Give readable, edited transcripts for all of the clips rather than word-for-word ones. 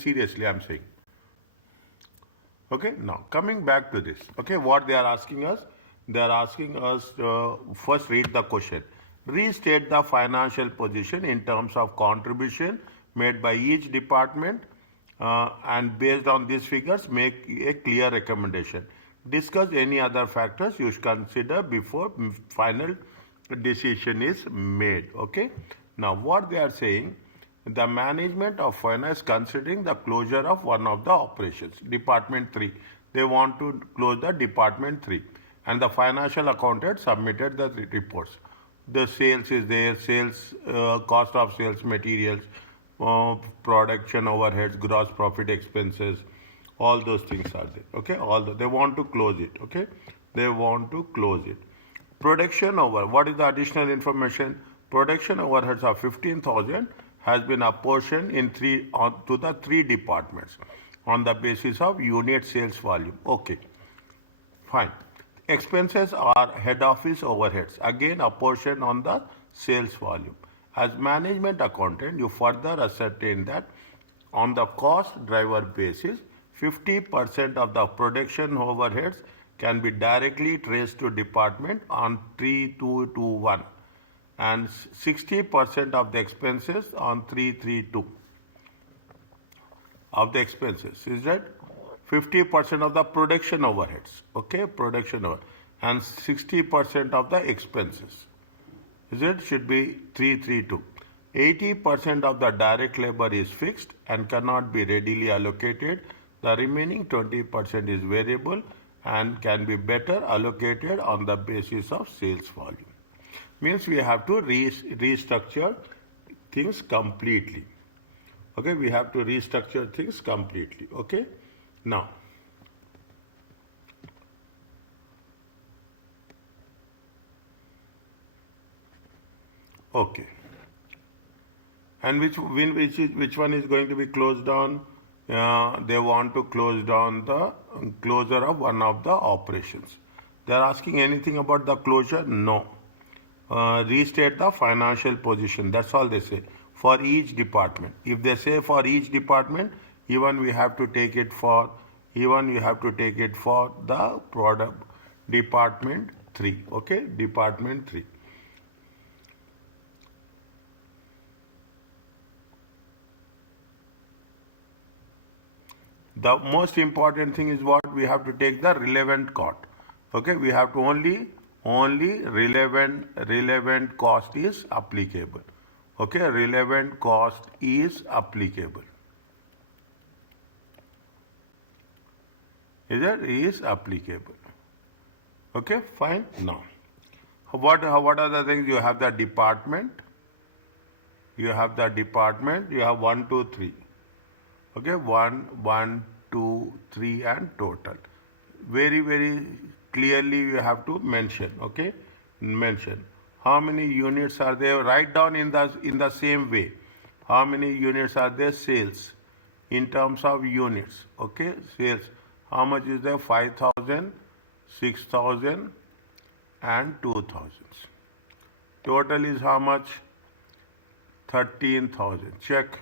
seriously, I'm saying. Okay, now coming back to this. Okay, what they are asking us? They are asking us first read the question. Restate the financial position in terms of contribution made by each department, and based on these figures, make a clear recommendation. Discuss any other factors you should consider before final decision is made. Okay. Now, what they are saying, the management of finance considering the closure of one of the operations, Department 3. They want to close the Department 3. And the financial accountant submitted the reports. The sales is there, sales, cost of sales materials, production overheads, gross profit expenses, all those things are there. Okay, they want to close it. Okay, they want to close it. Production over, what is the additional information? Production overheads of 15,000 has been apportioned in to the three departments on the basis of unit sales volume. Okay, fine. Expenses are head office overheads, again apportioned on the sales volume. As management accountant, you further ascertain that on the cost driver basis, 50% of the production overheads can be directly traced to department on 3221 and 60% of the expenses on 332 of the expenses. Is that 50% of the production overheads? Okay, production over, and 60% of the expenses. Is it should be 332. 80% of the direct labor is fixed and cannot be readily allocated. The remaining 20% is variable and can be better allocated on the basis of sales volume. Means we have to restructure things completely. Okay, we have to restructure things completely. Okay, now. Okay. And which one is going to be closed down? They want to close down the closure of one of the operations. They are asking anything about the closure? No. Restate the financial position. That's all they say for each department. If they say for each department, even we have to take it for the product department 3. Okay, department 3. The most important thing is what we have to take the relevant cost. Okay, we have to only relevant cost is applicable. Okay, relevant cost is applicable. Is applicable. Okay, fine. Now, what are the things? You have the department. You have 1, 2, 3. Okay, 1, 2, 3 and total. Very, very clearly you have to mention. Okay, mention how many units are there. Write down in the same way. How many units are there? Sales in terms of units. Okay, sales. How much is there? 5,000, 6,000 and 2,000. Total is how much? 13,000. Check.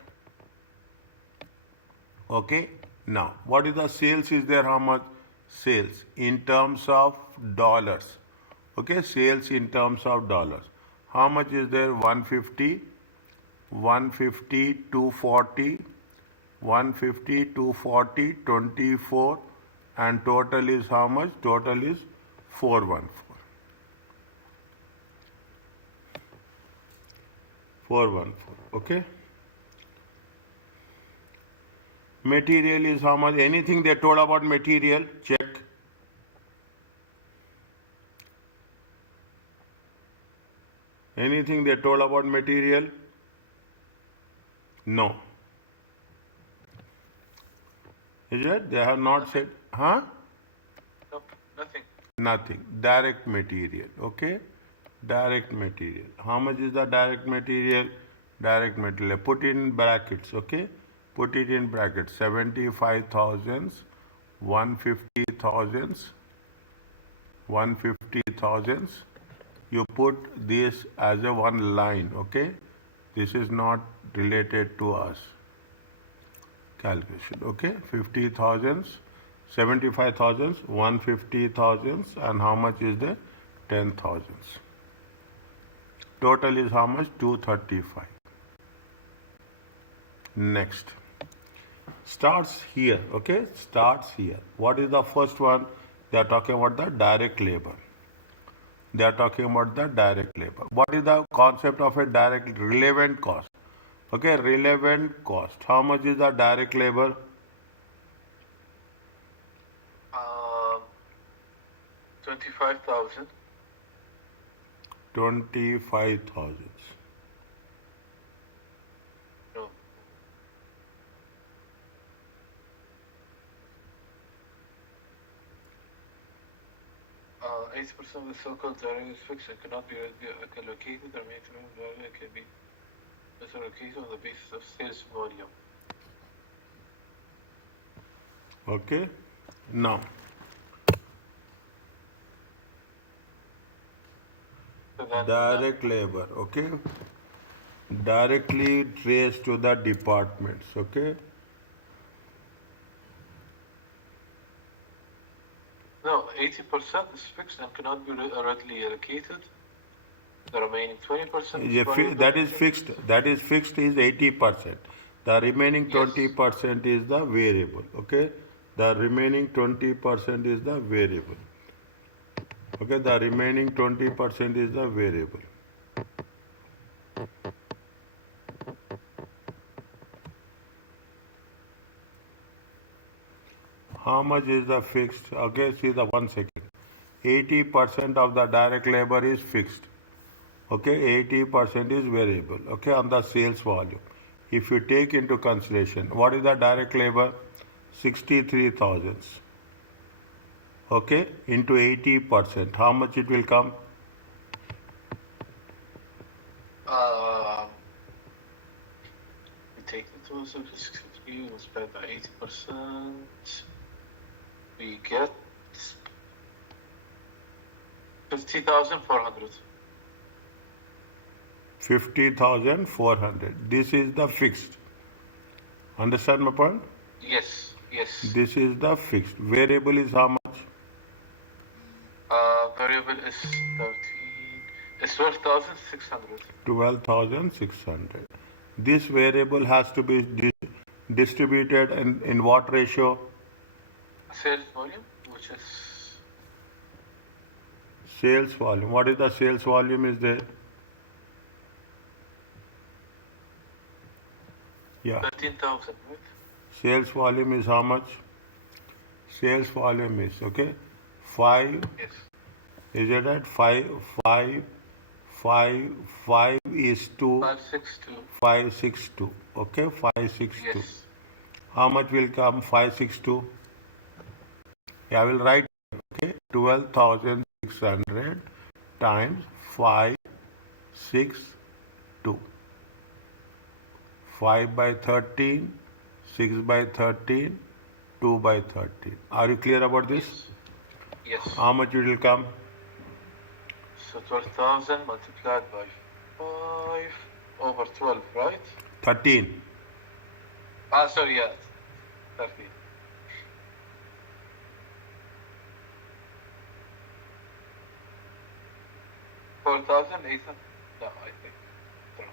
Okay, now what is the sales is there? How much? Sales in terms of dollars. Okay, sales in terms of dollars. How much is there? 150, 240, 150, 240, 24, and total is how much? Total is 414. 414. Okay. Material is how much? Anything they told about material? Check. Anything they told about material? No. Is it? They have not said. Huh? No, nothing. Nothing. Direct material. Okay? Direct material. How much is the direct material? Direct material. Put in brackets. Okay? Put it in brackets. 75,000, 150,000, 150,000. You put this as a one line. Okay? This is not related to us. calculation. Okay, 50,000, 75,000, 150,000, and how much is there? 10,000. Total is how much? 235. Next. Starts here, okay? Starts here. What is the first one? They are talking about the direct labor. They are talking about the direct labor. What is the concept of a direct relevant cost? Okay, relevant cost. How much is the direct labor? Um, 25,000. 25,000. No. 80% of the so-called value is fixed and cannot be allocated, or maintenance value can be allocated on the basis of sales volume. Okay, now So then, direct labor, okay, directly traced to the departments, okay. no, 80% is fixed and cannot be readily allocated. The remaining 20% is variable. That is fixed. That is fixed is 80%. The remaining Yes. 20% is the variable. Okay, the remaining 20% is the variable. Okay, the remaining 20% is the variable. How much is the fixed? Okay, see the 1 second. 80% of the direct labor is fixed. Okay, 80% is variable. Okay, on the sales volume. If you take into consideration, what is the direct labor? 63,000. Okay, into 80%. How much it will come? We take the total of 63 and spread by 80%. We get 50,400. 50,400. This is the fixed. Understand my point? Yes, yes. This is the fixed. Variable is how much? Variable is 13. It's 12,600. 12,600. This variable has to be distributed in what ratio? Sales volume, which is Sales volume. What is the sales volume is there? Yeah. 13,000, right? Sales volume is how much? Sales volume is, okay, 5. Yes. Is it right? 5 is to 562. 562. Okay, 562. Yes. How much will come? 562. Yeah, I will write. Okay, 12,600 times 562. 5 by 13, 6 by 13, 2 by 13. Are you clear about this? Yes. How much it will come? So 12,000 multiplied by 5 over 12, right? 13. Sorry, yeah. 13. 4,800. No, I think. Wrong.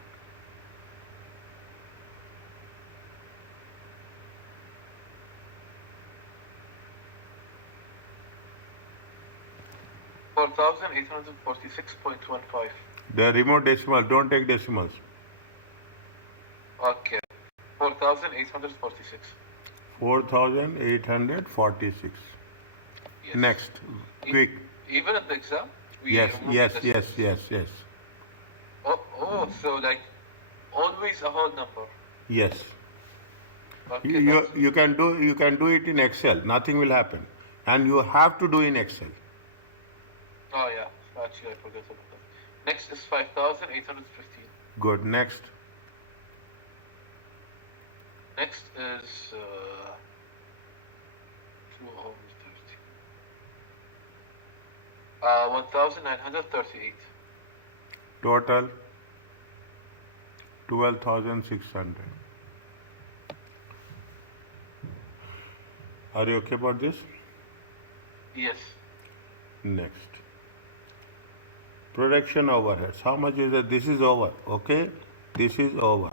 $4,846.15. The remote decimal, don't take decimals. Okay. 4,846. 4,846. Yes. Next, quick. Even in the exam? we Yes, remove yes, the yes, decimals. yes, yes. So like always a whole number. Yes. Okay, You can do it in Excel. Nothing will happen, and you have to do in Excel. oh yeah, actually I forgot about that. Next is 5,815. Good. Next. Next is 230. 1,938. Total 12,600. Are you okay about this? Yes. Next. Production overheads. How much is it? This is over. Okay? This is over.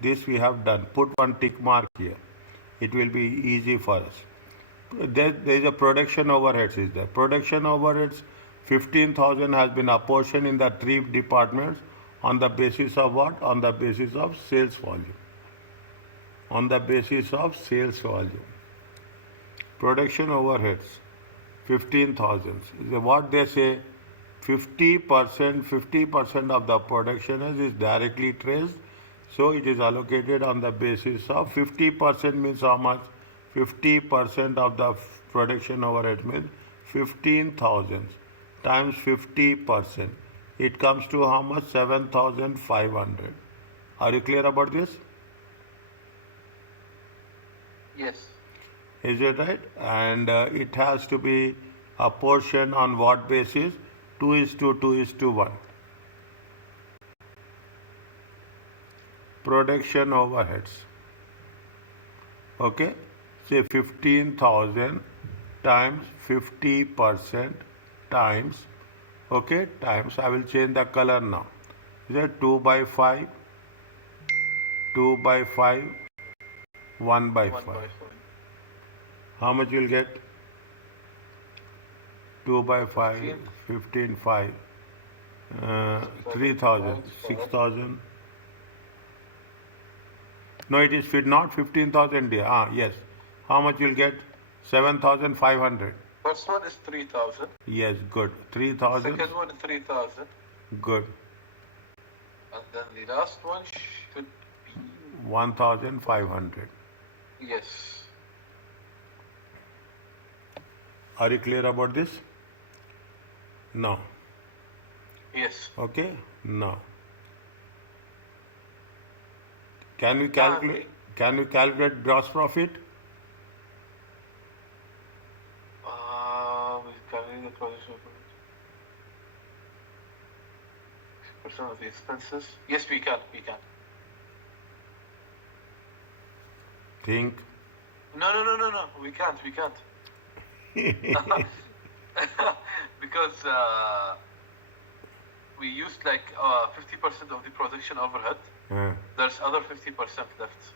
This we have done. Put one tick mark here. It will be easy for us. There is a production overheads is there. Production overheads 15,000 has been apportioned in the three departments on the basis of what? On the basis of sales volume. On the basis of sales volume. Production overheads 15,000. What they say 50% of the production is directly traced, so it is allocated on the basis of 50% means how much? 50% of the production overhead means 15,000 times 50%. It comes to how much? 7,500. Are you clear about this? Yes. Is it right? And it has to be apportioned on what basis? 2:2:1. Production overheads. Okay? Say 15,000 times 50% times, okay, times, I will change the color now. Is it 2 by 5, 2 by 5, 1 by 1 5. by 5. How much you'll get? 2 by 5, 15. 15, 5, 3,000, 6,000. No, it is not 15,000 dear. Yes. How much you'll get? 7,500. First one is 3,000. Yes, good. 3,000. Second one is 3,000. Good. And then the last one should be 1,500. yes. Are you clear about this? No. Yes. Okay? No. Can we calculate? Can we calculate gross profit? We calculate the production percent of the expenses. Yes, we can. We can. Think. No. We can't. We can't. Because we used like 50% of the production overhead. There's other 50% left.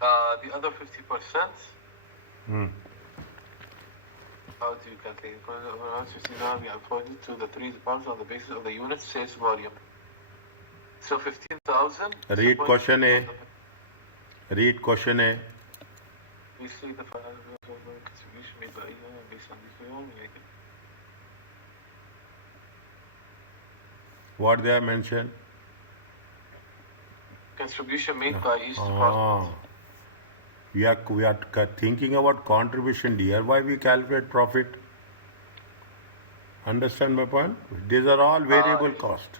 The other 50%. How do you calculate? We appointed to the three departments on the basis of the unit sales volume. So 15,000. Read question A. Read question A. We see the financial contribution made by based on this one. What they have mentioned? Contribution made by each department. We are thinking about contribution, dear. Why we calculate profit? Understand my point? These are all variable cost.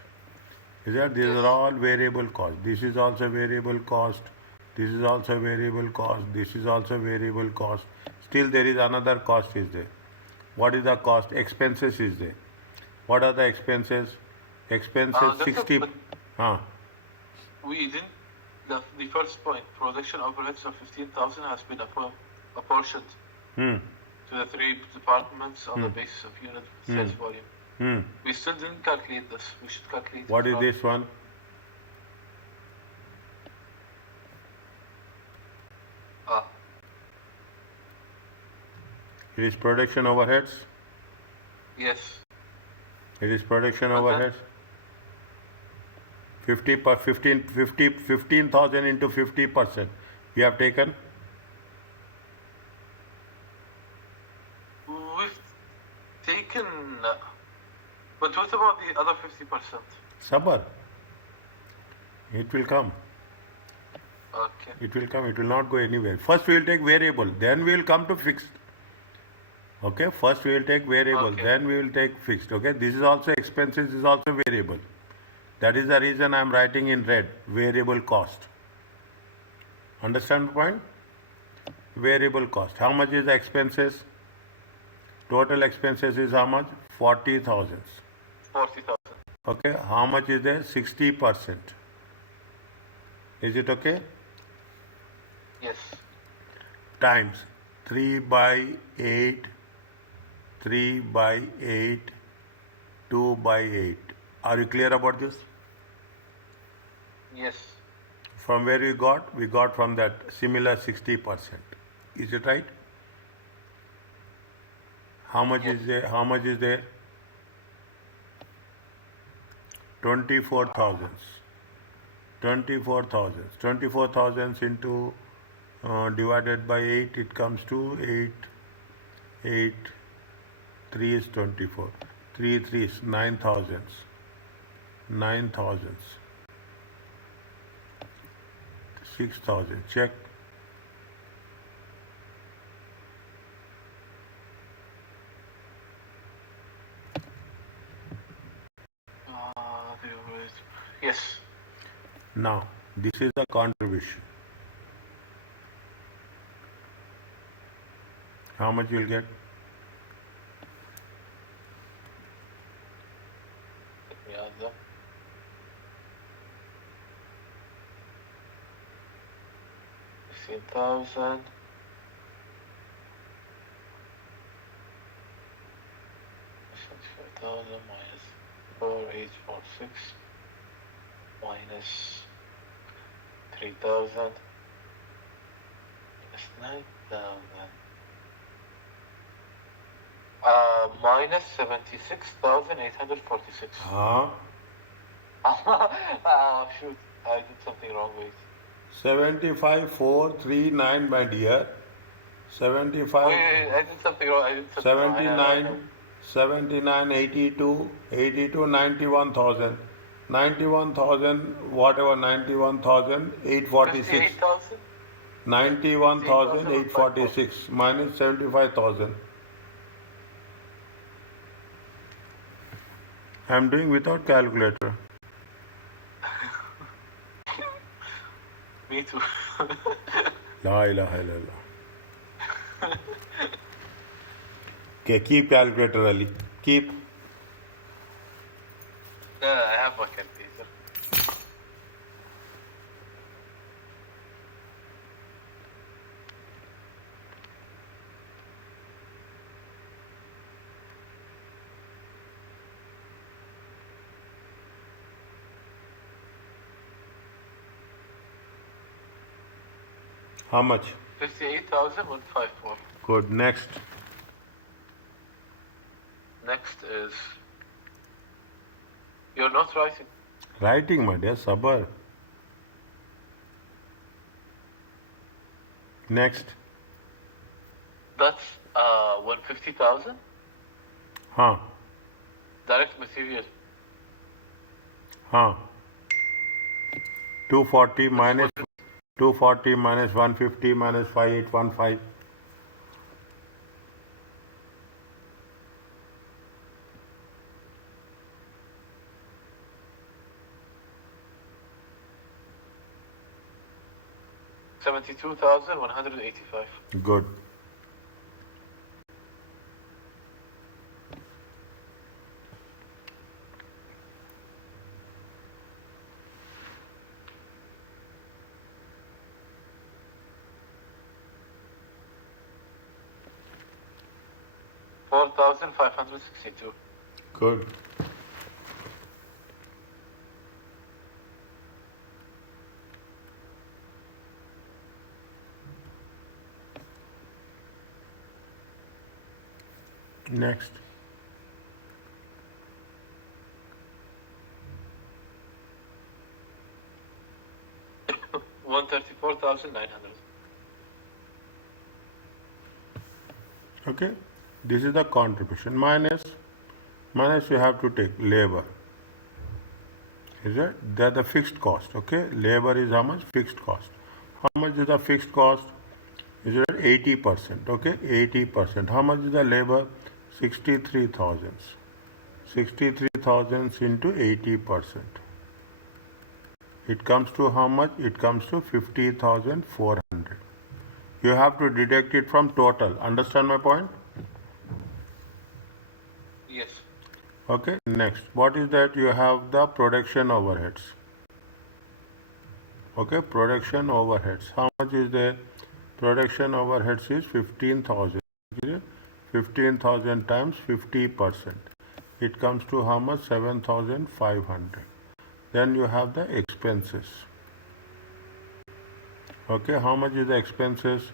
These are all variable cost. This is also variable cost. This is also variable cost. This is also variable cost. Still there is another cost is there. What is the cost? Expenses is there. What are the expenses? Expenses 60. We didn't. The first point, production overheads of 15,000 has been apportioned to the three departments on the basis of unit sales volume. We still didn't calculate this. We should calculate. What is this one? It is production overheads. Yes. It is production overheads. 15,000 into 50%. We have taken. We've taken, but what about the other 50%? Sabr. It will come. Okay. It will come. It will not go anywhere. First we will take variable. Then we will come to fixed. Okay. First we will take variable. Okay. Then we will take fixed. Okay. This is also expenses. This is also variable. That is the reason I am writing in red, variable cost. Understand the point? Variable cost. How much is the expenses? Total expenses is how much? 40,000. 40,000. Okay. How much is there? 60%. Is it okay? Yes. times 3 by 8, 3 by 8, 2 by 8. Are you clear about this? Yes. From where we got? We got from that similar 60%. Is it right? How much Yes. is there? How much is there? 24,000. 24,000. 24,000 into divided by 8, it comes to 8. 8, 3 is 24. 3, 3 is 9,000. 9,000. 6,000. Check. Yes. Now, this is the contribution. How much you'll get? Let me add them. 16,000. 65,000 minus 4,846 minus 3,000 minus 9,000. Minus 76,846. Huh? Shoot, I did something wrong. Wait. 75,439, my dear. 75, Wait, I did something wrong. I did something wrong. 79, 79, 82, 82, 91,000. 91,000, whatever, 91,846. 58,000? 91,846 minus 75,000. I am doing without calculator. Me too. La ilaha illallah. Okay, keep calculator, Ali. Keep. I have my calculator. How much? 58,154. Good. Next. Next is. You're not writing. Writing, my dear. Sabr. Next. That's 150,000. Huh. Direct material. Huh. 240 minus 240 minus 150 minus 5815. $72,185. Good. $4,562. Good. Next. $134,900. Okay. This is the contribution. Minus you have to take labor. Is it? They're the fixed cost. Okay. Labor is how much? Fixed cost. How much is the fixed cost? Is it 80%? Okay. 80%. How much is the labor? 63,000. 63,000 into 80%. It comes to how much? It comes to 50,400. You have to deduct it from total. Understand my point? Yes. Okay. Next. What is that? You have the production overheads. Okay, production overheads. How much is the production overheads is 15,000. 15,000 times 50%. It comes to how much? 7,500. Then you have the expenses. Okay, how much is the expenses?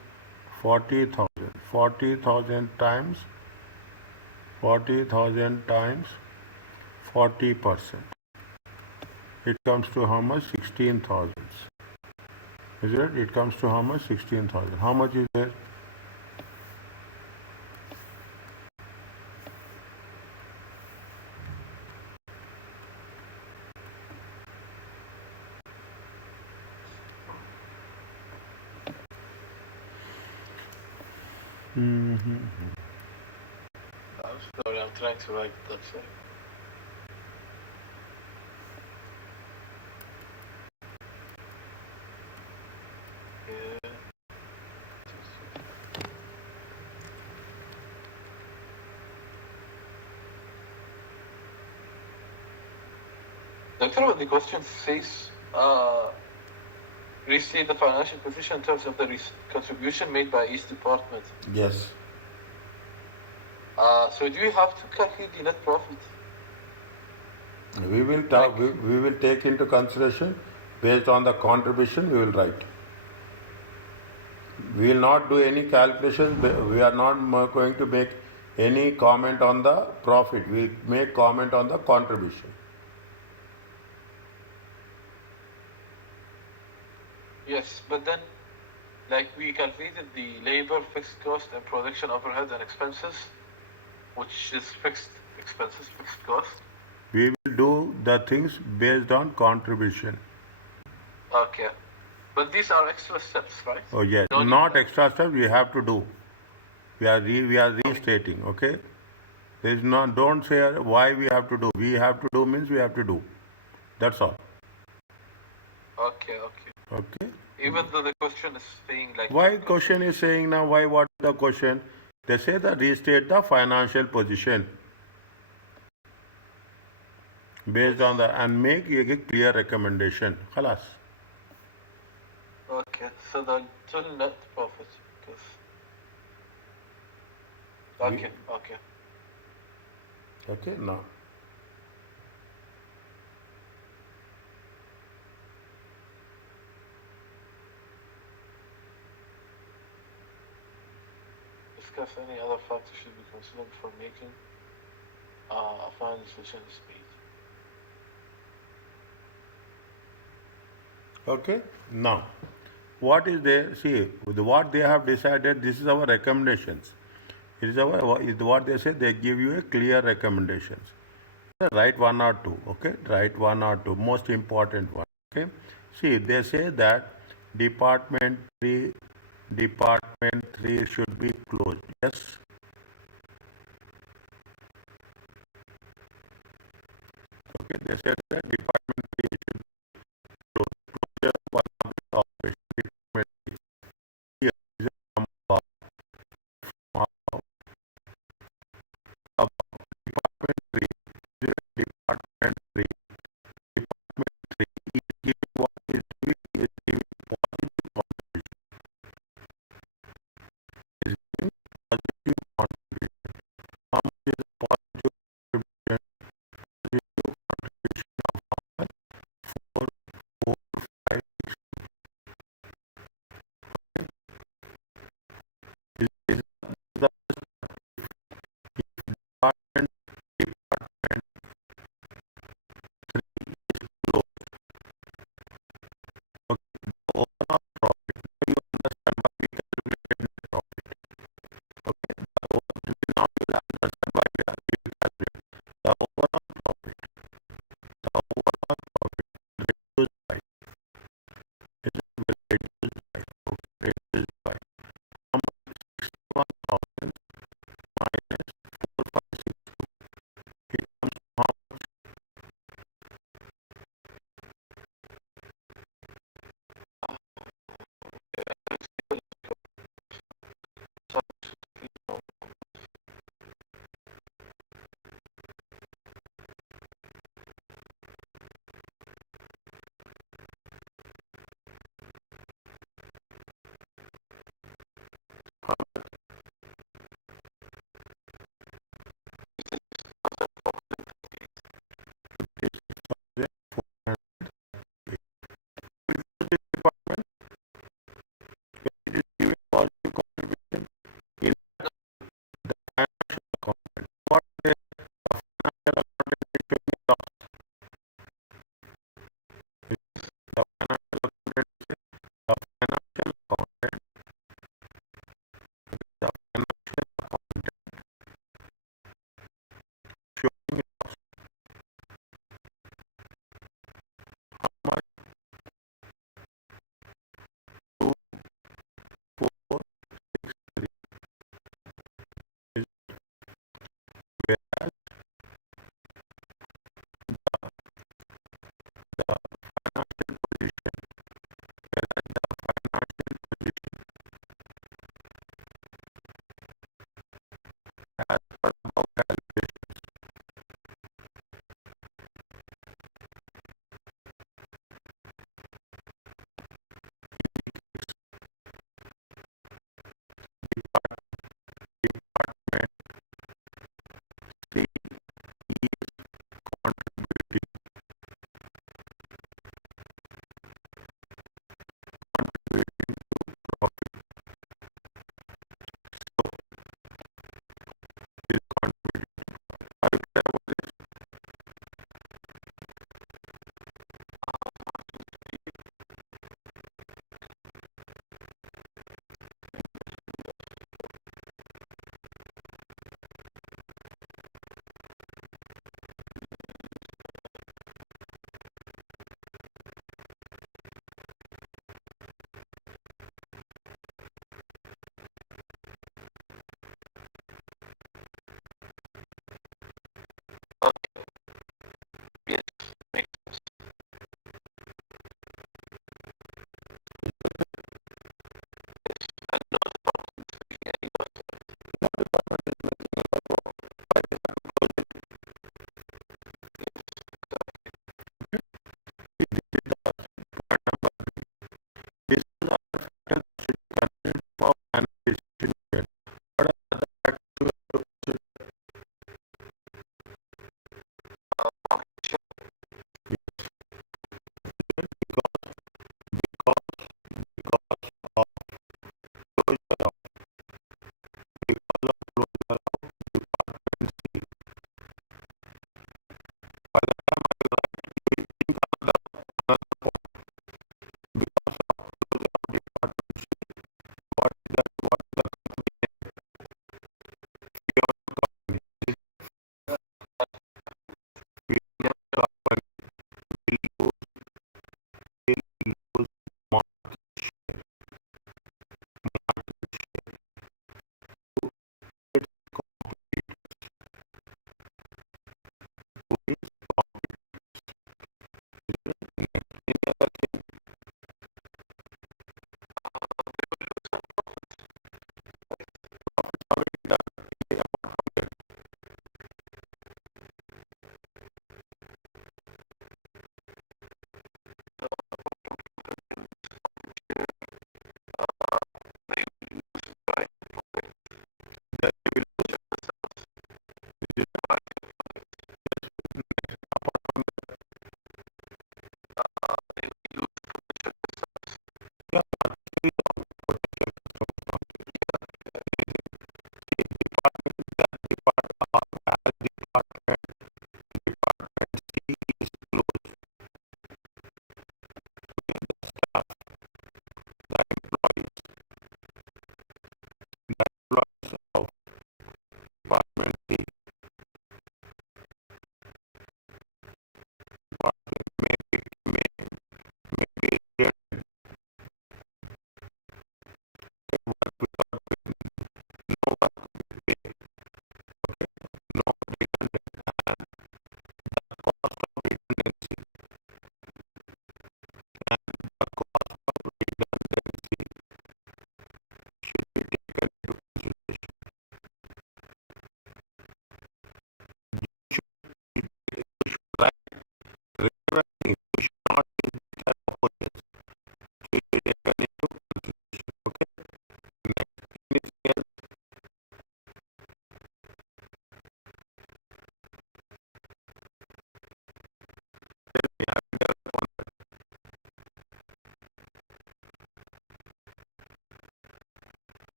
40,000. 40,000 times 40,000 times 40%. It comes to how much? 16,000. Is it? It comes to how much? 16,000. How much is there? I'm sorry, I'm trying to write it up. Sorry. Yeah. Doctor, what the question says, restate the financial position in terms of the contribution made by each department. Yes. So do you have to calculate the net profit? We will talk, we will take into consideration based on the contribution we will write. We will not do any calculation. We are not going to make any comment on the profit. We make comment on the contribution. Yes, but then, like we calculated the labor, fixed cost, and production overhead and expenses, which is fixed expenses, fixed cost. We will do the things based on contribution. Okay. But these are extra steps, right? Oh yes, not extra steps we have to do. We are restating. Okay. There is not. Don't say why we have to do. We have to do means we have to do. That's all. Okay. Okay. Even though the question is saying like. Why question is saying now? Why what the question? They say that restate the financial position based on the and make a clear recommendation. Khalas. Okay, so the total net profit. Okay. Okay, now. Discuss any other factors should be considered for making a final decision is made. Okay, now. What is there? See, what they have decided, this is our recommendations. It is what they say, they give you a clear recommendations. Write one or two, okay? Write one or two, most important one, okay? See, they say that department 3 should be closed. Yes. Okay, they said that department 3 should be closed. Closure of one of the operation. Department 3. Here is a number of department 3. Department 3. Department 3 is giving what is doing is giving positive contribution. Is giving positive contribution. How much is the positive contribution? Positive contribution of how much?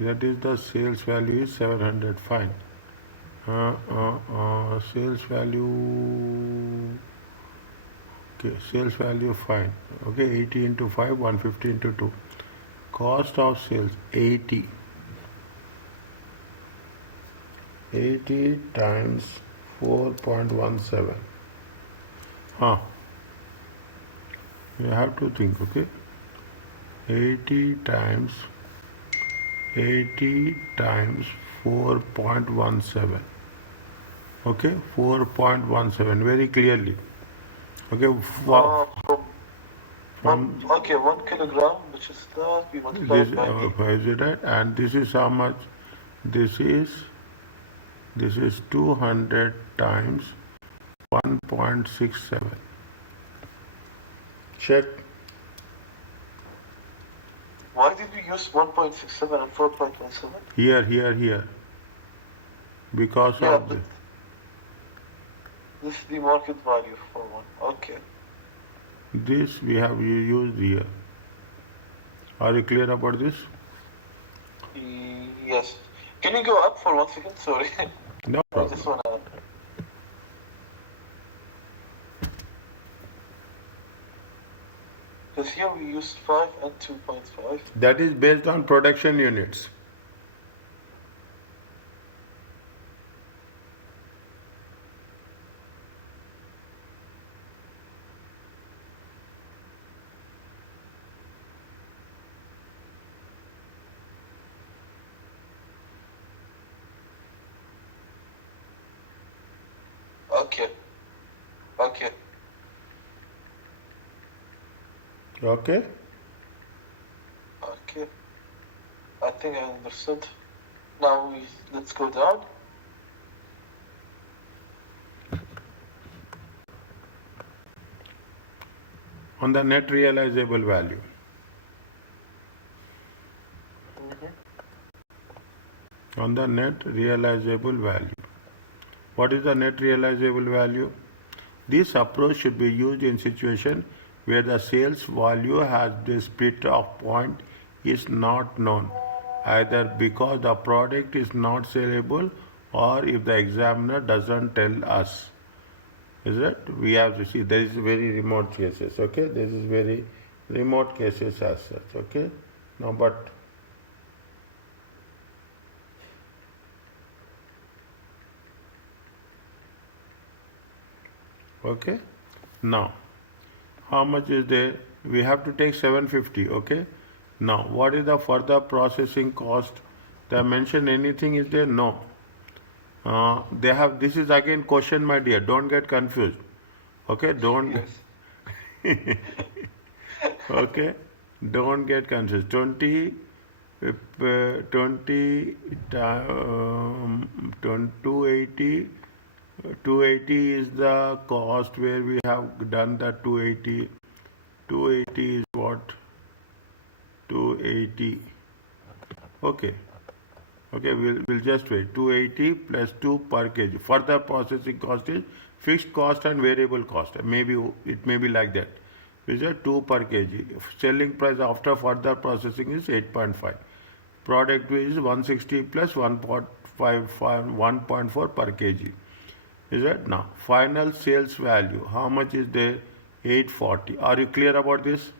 That is the sales value is 700. Fine. Sales value. Okay, sales value fine. Okay, 80 into 5, 150 into 2. Cost of sales 80. 80 times 4.17. You have to think, okay? 80 times 4.17. Okay, 4.17 very clearly. Okay, okay, 1 kilogram, which is that, we multiply this by 8. is it, and this is how much? This is 200 times 1.67. Check. Why did we use 1.67 and 4.17? Here. Because Yeah, of but this. this is the market value for one. Okay. This we have used here. Are you clear about this? Yes. Can you go up for 1 second? Sorry. No I problem. just wanna. Because here we use 5 and 2.5. That is based on production units. Okay. Okay. Okay? Okay. I think I understood. Now let's go down. On the net realizable value. On the net realizable value. What is the net realizable value? This approach should be used in situation where the sales value has the split of point is not known, either because the product is not sellable or if the examiner doesn't tell us. Is it? We have to see there is very remote cases, okay? This is very remote cases as such, okay? Now but okay, now how much is there? We have to take 750, okay? Now what is the further processing cost? They have mentioned anything is there? No. They have, this is again question, my dear, don't get confused, okay? Don't Yes. okay, don't get confused. 20 280 280 is the cost where we have done the 280. 280 is what? 280. Okay. Okay, we'll just wait. 280 plus 2 per kg. Further processing cost is fixed cost and variable cost. Maybe it may be like that. Is it 2 per kg? Selling price after further processing is 8.5. Product is 160 plus 1.4 per kg. Is it? Now, final sales value. How much is there? 840. Are you clear about this?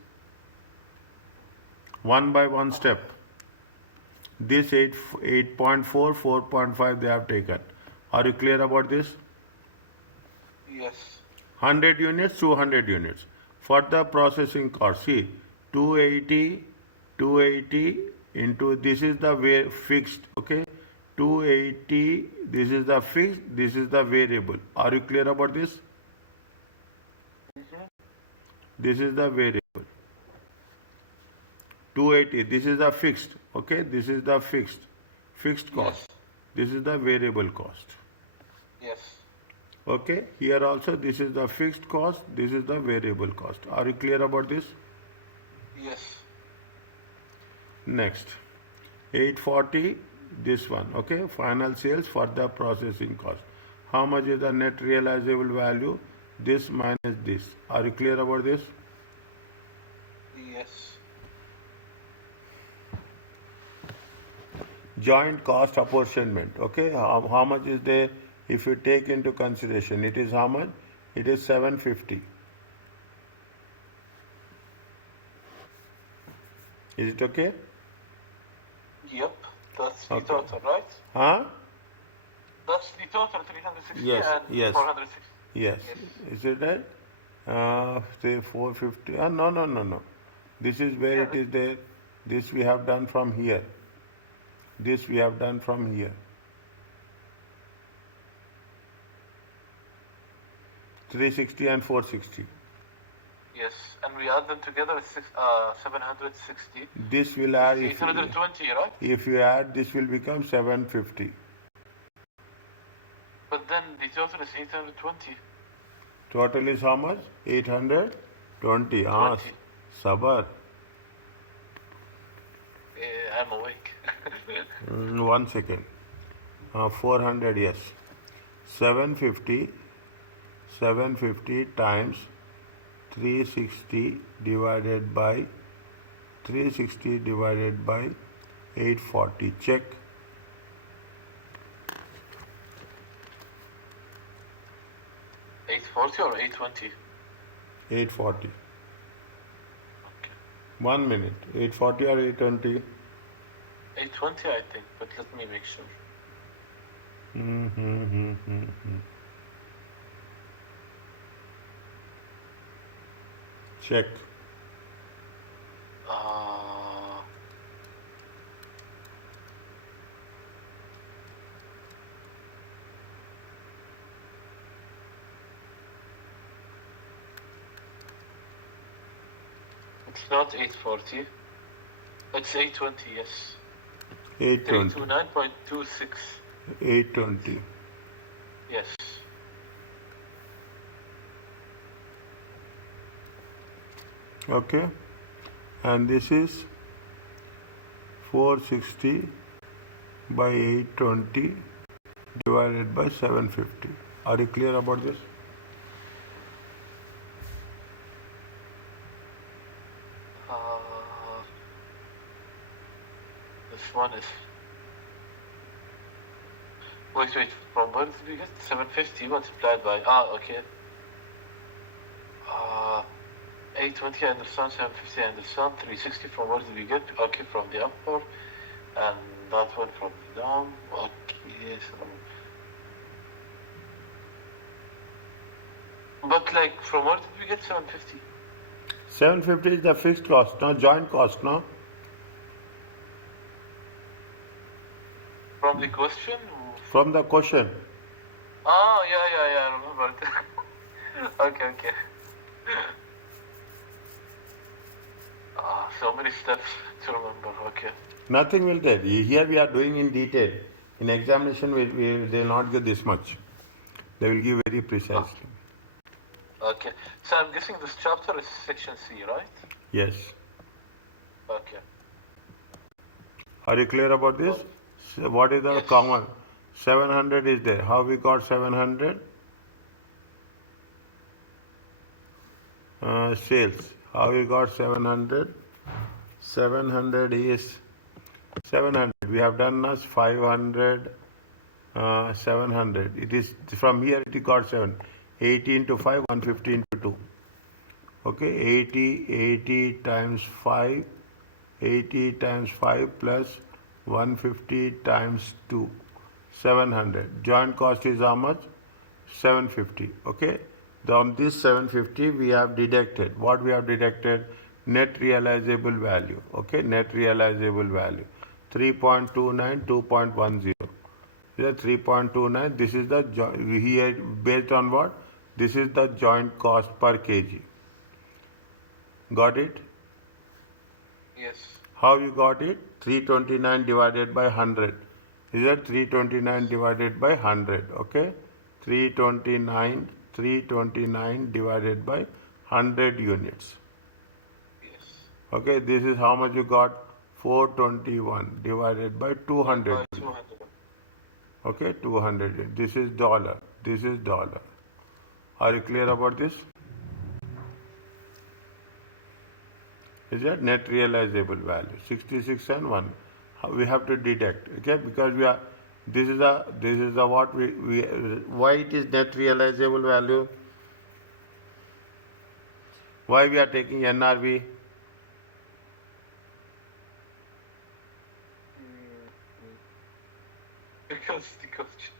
One by one step. This 8.4, 4.5 they have taken. Are you clear about this? Yes. 100 units, 200 units. Further processing cost. See, 280 into, this is the fixed, okay? 280, this is the fixed, this is the variable. Are you clear about this? This is the variable. 280, this is the fixed, okay? This is the fixed cost. Yes. This is the variable cost. Yes. Okay, here also this is the fixed cost, this is the variable cost. Are you clear about this? Yes. Next, 840, this one, okay? Final sales for the processing cost. How much is the net realizable value? This minus this. Are you clear about this? Yes. joint cost apportionment. Okay, how much is there? If you take into consideration, it is how much? It is 750. Is it okay? Yep, that's the Okay. total, right? Huh? That's the total 360 Yes, and yes. 460. Yes. Is it right? Say 450. No. This is where Yeah, it is there. This we have done from here. This we have done from here. 360 and 460. yes, and we add them together, it's 760. This will add, It's 820, right? if you add, this will become 750. But then the total is 820. Total is how much? 820. Ah, 20. Sabar. I'm awake. 1 second. 400, yes. 750 times 360 divided by 840. Check. 840 or 820? 840. Okay. 1 minute. 840 or 820? 820, I think, but let me make sure. Check. It's not 840. It's 820, yes. 820. 329.26. 820. Yes. Okay. And this is 460 by 820 divided by 750. Are you clear about this? This one is. Wait, from where did we get 750 multiplied by. Okay. 820, I understand, 750, I understand, 360 from where did we get? Okay, from the upper, and that one from the down. Okay, so. But like, from where did we get 750? 750 is the fixed cost, no joint cost, no? From the question? From the question. Yeah, I remember it. Okay. So many steps to remember, okay. Nothing will there. Here we are doing in detail. In examination, they will not give this much. They will give very precisely. Okay. So I'm guessing this chapter is section C, right? Yes. Okay. Are you clear about this? So what is the Yes. common? 700 is there. How we got 700? Sales. How we got 700? 700 is 700. We have done as 500, 700. It is from here it got 7. 80 into 5, 150 into 2. Okay, 80 times 5, 80 times 5 plus 150 times 2, 700. Joint cost is how much? 750. Okay, on this 750 we have deducted. What we have deducted? Net realizable value. Okay, net realizable value. 3.29, 2.10. This is 3.29. This is the here based on what? This is the joint cost per kg. Got it? Yes. How you got it? 329 divided by 100. Is that 329 divided by 100? Okay? 329 divided by 100 units. Yes. Okay, this is how much you got? 421 divided by 200. By 200. Okay, 200. This is dollar. This is dollar. Are you clear about this? Is that net realizable value? 66 and 1. we have to deduct, okay, because we are, this is the what we why it is net realizable value, why we are taking NRV, Because the question.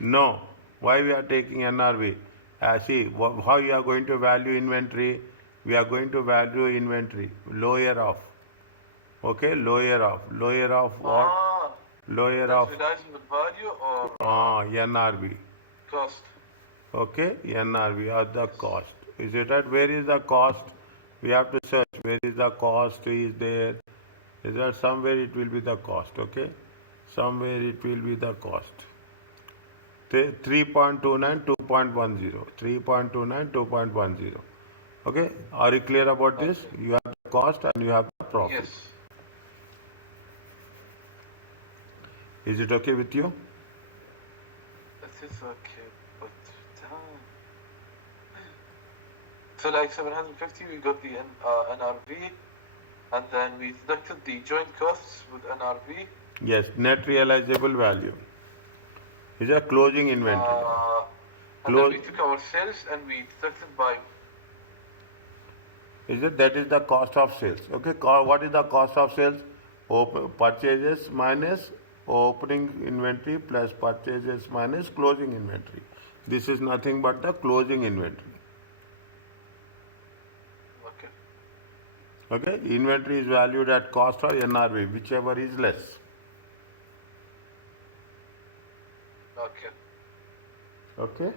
no, why we are taking NRV, see how you are going to value inventory, we are going to value inventory lower of, okay, lower of what, Ah, lower net of realizable value or NRV. cost. Okay, NRV are the cost. Is it right? Where is the cost? We have to search. Where is the cost? Is there? Is there somewhere it will be the cost? Okay, somewhere it will be the cost. 3.29, 2.10. 3.29, 2.10. Okay, are you clear about this? Okay. You have the cost and you have the profit. Yes. Is it okay with you? It is okay, but so like 750, we got the NRV, and then we deducted the joint costs with NRV. Yes, net realizable value. Is a closing inventory. And then we took our sales and we deducted by. Is it that is the cost of sales? Okay, what is the cost of sales? Purchases minus opening inventory plus purchases minus closing inventory. This is nothing but the closing inventory. Okay. Okay, inventory is valued at cost or NRV, whichever is less. Okay. Okay.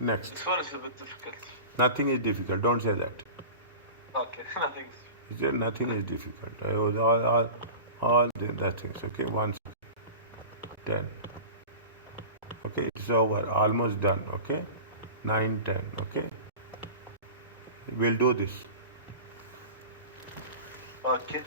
Next. This one is a bit difficult. Nothing is difficult. Don't say that. Okay, nothing. Nothing is difficult. I was all the things. Okay, 1, 10. Okay, it's over. Almost done. Okay, 9, 10. Okay, we'll do this. Okay.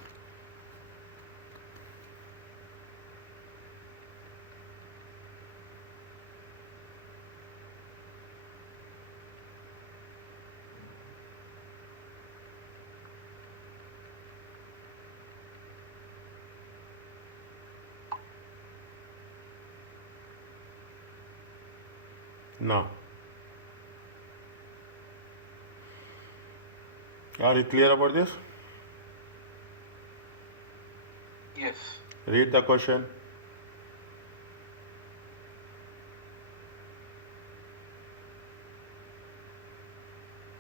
Now, are you clear about this? Yes. Read the question.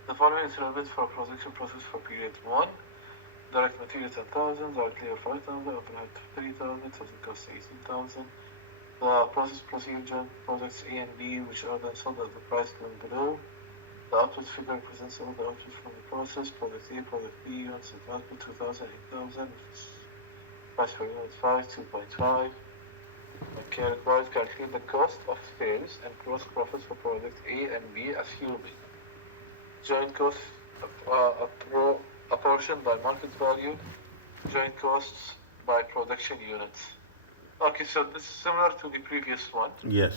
The following is relevant for production process for period 1. Direct material 10,000, direct labor 5,000, overhead 3,000, total cost 18,000. The process procedure, products A and B, which are then sold at the price given below. The output figure represents all the output from the process. Product A, product B, units of output 2,000, 8,000. Price per unit 5, 2.5. Okay, required to calculate the cost of sales and gross profits for product A and B assuming joint costs apportioned by market value, joint costs by production units. Okay, so this is similar to the previous one. Yes.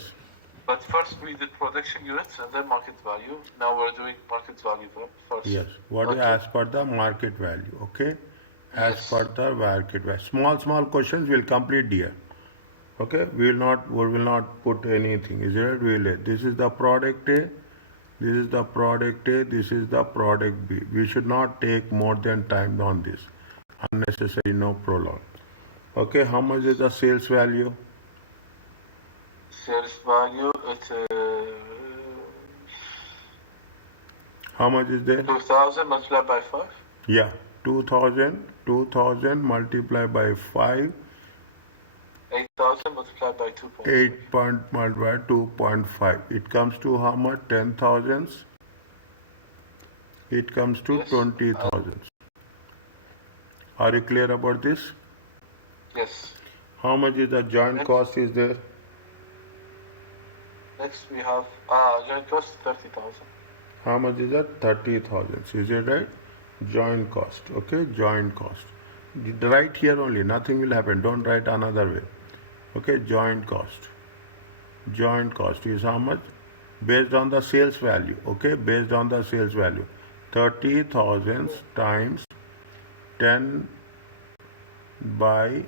But first we did production units and then market value. Now we're doing market value first. Yes. What is as per the market value? Okay. As Yes. per the market value. Small questions will complete here. Okay. We will not put anything. Is it right? This is the product A. This is the product A. This is the product B. We should not take more than time on this. Unnecessary, no prolong. Okay. How much is the sales value? Sales value, it's How much is there? 2,000 multiplied by 5. Yeah. 2,000 multiplied by 5. 8,000 multiplied by 2.5. 8 point multiplied by 2.5. It comes to how much? 10,000. It comes to Yes. 20,000. Are you clear about this? Yes. How much is the joint cost is there? Next we have joint cost 30,000. How much is that? 30,000. Is it right? Joint cost. Okay, joint cost. Write here only. Nothing will happen. Don't write another way. Okay, joint cost. Joint cost is how much? Based on the sales value. Okay, based on the sales value. 30,000 times 10 by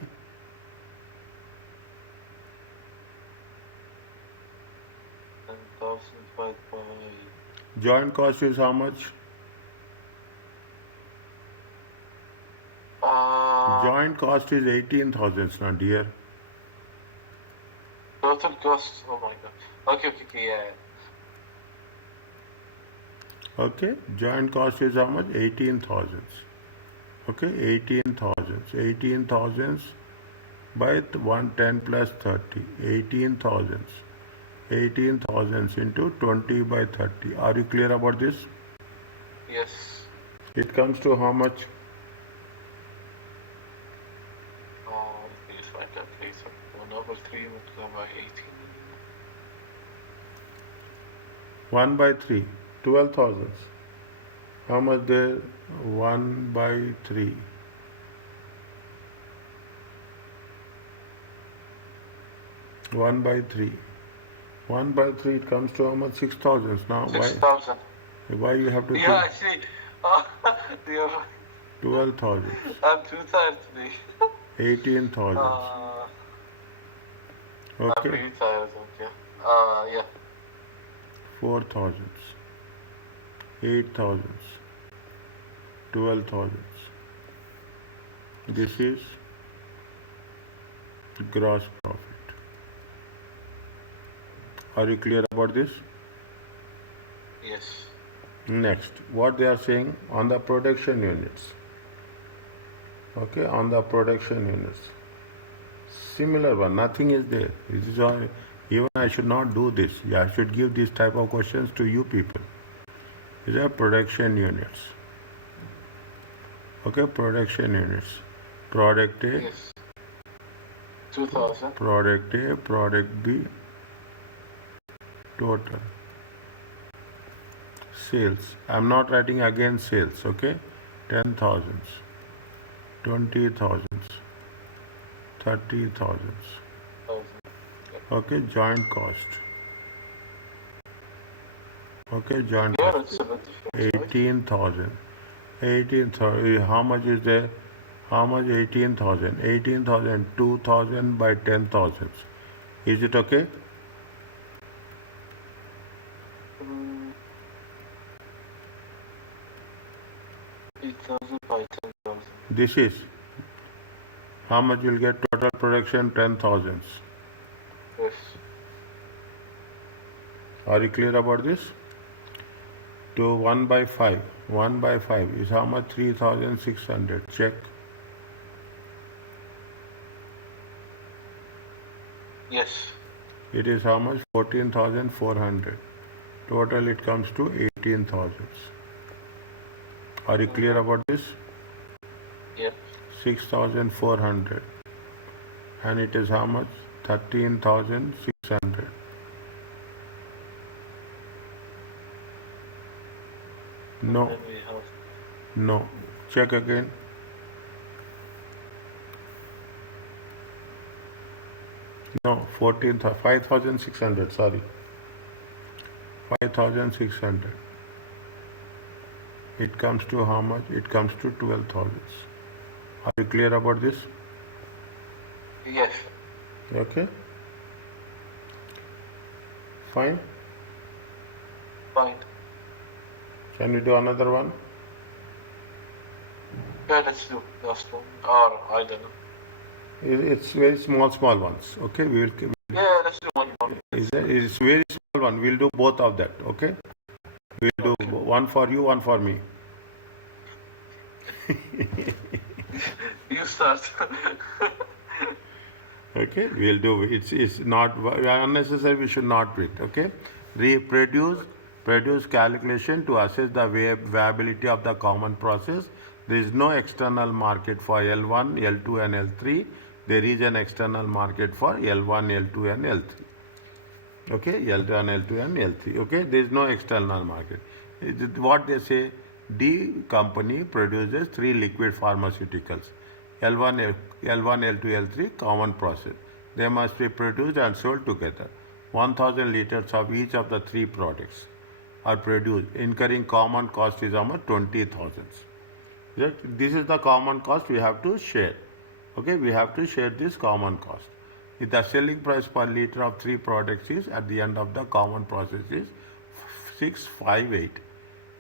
10,000 divided by. joint cost is how much? Joint cost is 18,000, now dear. Total cost. Oh my god. Okay, yeah. Okay, joint cost is how much? 18,000. Okay, 18,000. 18,000 by 110 plus 30. 18,000. 18,000 into 20 by 30. Are you clear about this? Yes. It comes to how much? Please find that place. 1/3 multiplied by 18. 1 by 3. 12,000. How much there? 1 by 3. 1 by 3. 1 by 3, it comes to how much? 6,000. Now, 6,000. why you have to Yeah, actually. Yeah. 12,000. I'm too tired today. 18,000. I'm Okay. really tired. Okay. Yeah. 4,000. 8,000. 12,000. This is gross profit. Are you clear about this? Yes. Next, what they are saying on the production units. Okay, on the production units. Similar one, nothing is there. This is all, even I should not do this. Yeah, I should give these type of questions to you people. These are production units. Okay, production units. Product A, Yes. 2,000. product A, product B, total. Sales. I'm not writing again sales, okay? 10,000, 20,000, 30,000. Okay, joint cost. Okay, joint Yeah, cost. it's 75. 18,000. 18,000. How much is there? How much? 18,000. 18,000. 2,000 by 10,000. Is it okay? 8,000 by 10,000. This is how much you'll get total production 10,000. Yes. Are you clear about this? To 1 by 5. 1 by 5 is how much? 3,600. Check. Yes. It is how much? 14,400. Total it comes to 18,000. Are you clear about this? Yep. 6,400. And it is how much? 13,600. No, Then we have. no. Check again. No, 5,600, sorry. 5,600. It comes to how much? It comes to 12,000. Are you clear about this? Yes. Okay. Fine. Fine. Can we do another one? Yeah, let's do last one. Or I don't know. It's very small ones. Okay, we will. Yeah, let's do one more. It's very small one. We'll do both of that. Okay. We'll do one for you, one for me. You start. Okay, we'll do. It's not unnecessary. We should not wait. Okay, produce calculation to assess the viability of the common process. There is no external market for L1, L2, and L3. There is an external market for L1, L2, and L3. Okay, L1, L2, and L3. Okay, there is no external market. What they say, D company produces 3 liquid pharmaceuticals. L1, L2, L3, common process. They must be produced and sold together. 1,000 liters of each of the 3 products. or produce, incurring common cost is how much? 20,000. This is the common cost we have to share. Okay, we have to share this common cost. If the selling price per liter of three products is at the end of the common process is 658.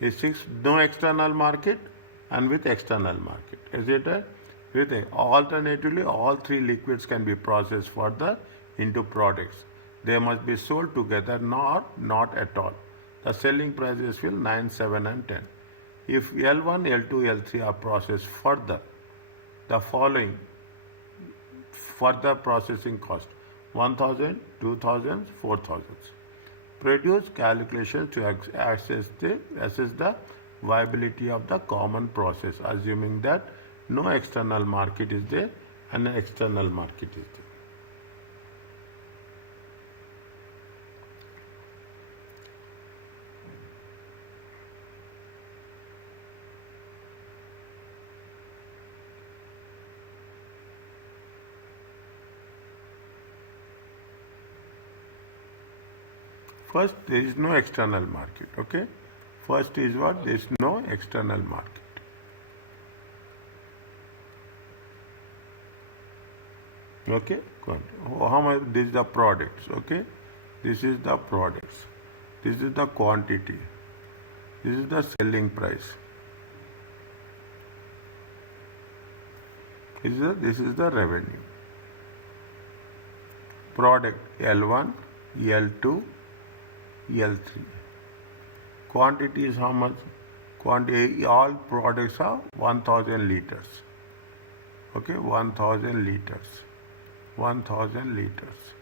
Is 6 no external market and with external market. Is it a, with a, alternatively all three liquids can be processed further into products. They must be sold together nor not at all. The selling prices will 9, 7 and 10. If L1, L2, L3 are processed further, the following further processing cost 1,000, 2,000, 4,000. Produce calculations to assess the viability of the common process, assuming that no external market is there and an external market is there. First, there is no external market. Okay. First is what? There is no external market. Okay. How much? This is the products. Okay. This is the products. This is the quantity. This is the selling price. This is the revenue. Product L1, L2, L3. Quantity is how much? Quantity, all products are 1,000 liters. Okay, 1,000 liters. 1,000 liters.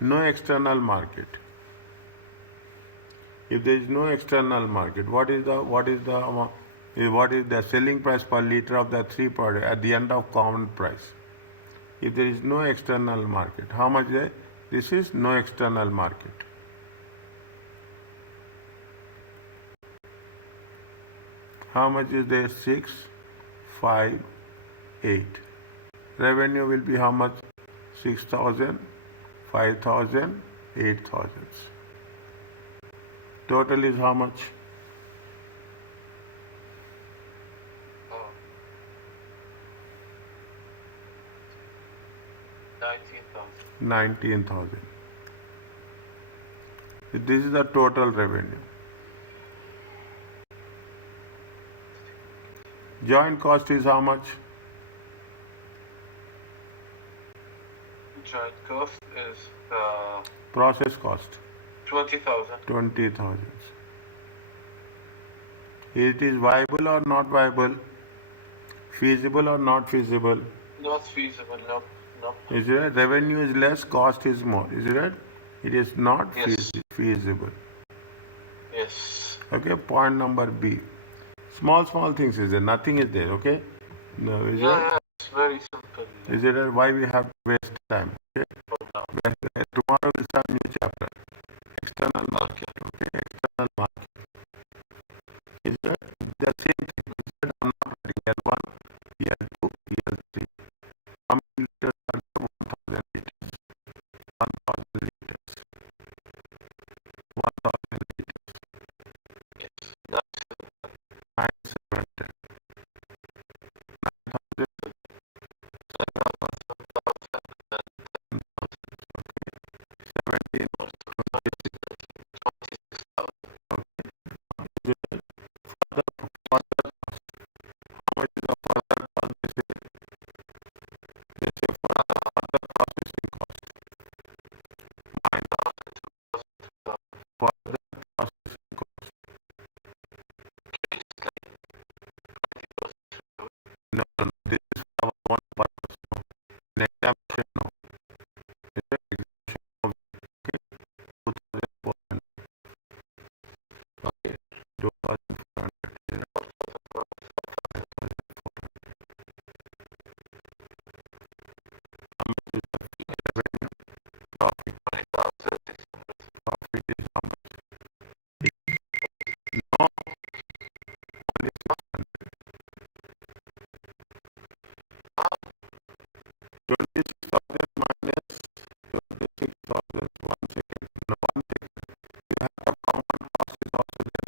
No external market. If there is no external market, what is the selling price per liter of the three products at the end of common price? If there is no external market, how much there? This is no external market. How much is there? 6, 5, 8. Revenue will be how much? 6,000, 5,000, 8,000. Total is how much? 19,000. 19,000. This is the total revenue. Joint cost is how much? Joint cost is Process cost 20,000. 20,000. It is viable or not viable? Feasible or not feasible? Not feasible. No. Is it right? Revenue is less, cost is more. Is it right? It is not Yes. feasible. Yes. Okay, point number B. Small things is there. Nothing is there. Okay. No, is it? Yeah, it's very simple. Is it right? Why we have to waste time? Okay. Now. Tomorrow we'll start new chapter. External market. Okay. External market. Is it the same thing? Is it I'm not writing L1, L2, L3. How many liters are there? 1,000 liters. 1,000 liters. 1,000 liters. Yes. That's 9, 7, 10. 9,000. 17. How much is the further cost? They say further processing cost. Further processing cost. No, this is for our own purpose. No. In examination, no. It's an examination of 2,400. Okay, 2,400. How much is the revenue? Profit. Profit is how much? No, only 600. 26,000 minus 26,000. 1 second. No, 1 second. You have the common cost is also there.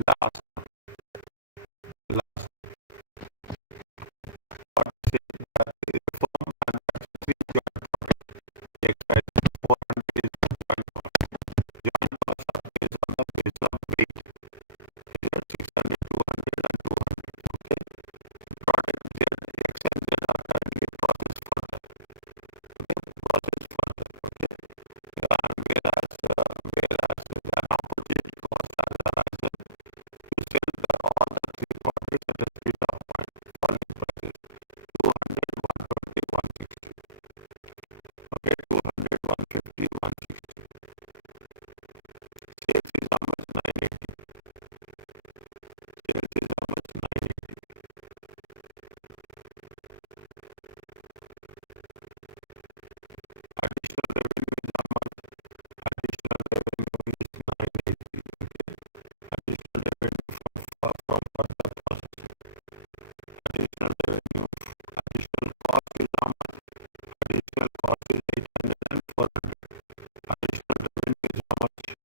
last last what say that the firm three exercise 400 is 2.5. Joint cost are based on the base of weight. Here 600, 200 and 200. Okay. Product Z, X and Z are currently processed further. Okay. Processed further. Okay. Whereas an opportunity cost has arisen to sell all the three products at a speed of point falling prices 200, 120, 160. Okay, 200, 150, 160. Sales is how much? 980. Sales is how much? 980. Additional revenue is how much? Additional revenue is 980. Okay. Additional revenue from further processing. Additional revenue. Additional cost is how much? Additional cost is 800 and 400. Additional revenue is how much?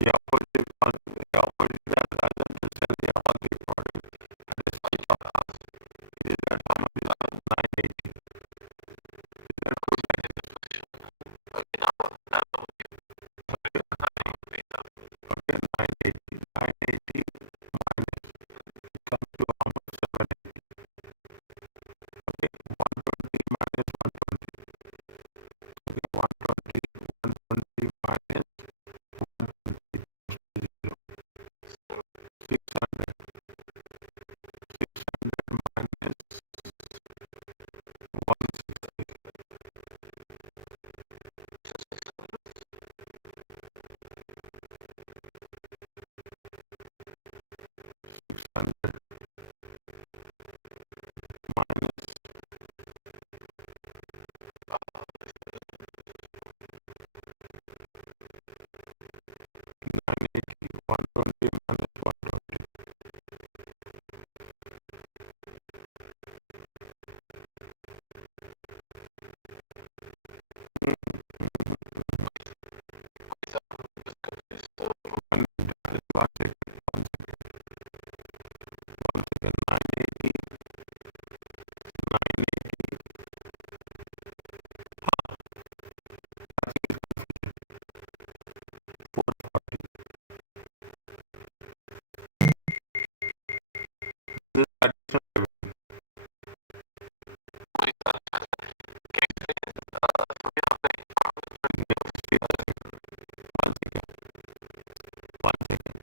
The opposite that rather to sell the all the product at a speed of is that how much is 980. Is that good? Okay, 980. 980 minus comes to how much? 780. Okay, 120 minus 120. Okay, 120, 120 minus 120 0. 600. 600 minus 160. 600 minus 980. 120 minus 120. One second. 980. 980. 440. This additional revenue. One second. One second.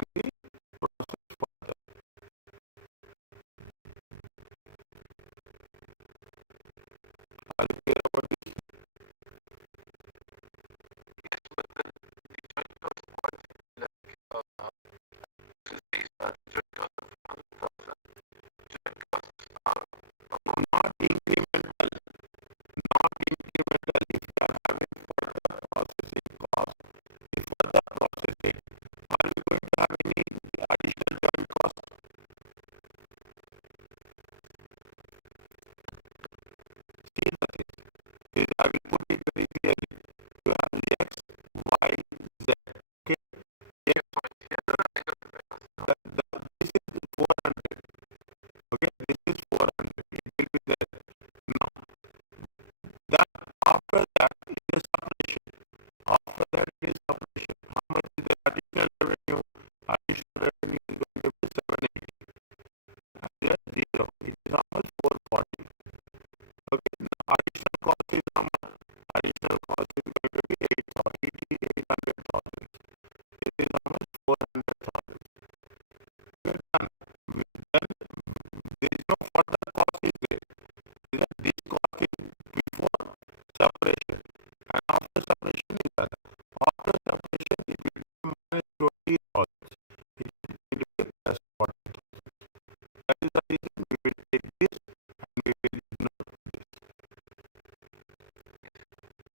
can be processed further. Are you clear about this? Not incremental, not incremental. If you are having further processing cost, if further processing, are you going to have any additional joint cost? See the thing. I will put it very clearly. You have X, Y, Z. Okay? X, this is 400. Okay? This is 400. It will be there. Now, that after that it is separation. After that it is separation. How much is the additional revenue? Additional revenue is going to be 780. And just 0. It is how much? 440. Okay. Now additional cost is how much? Additional cost is going to be 800,000. It is how much? 400,000. We are done. Then there is no further cost is there. This cost is before separation. And after separation is that. After separation it will be minus 20,000. It will be plus 40,000. That is the reason we will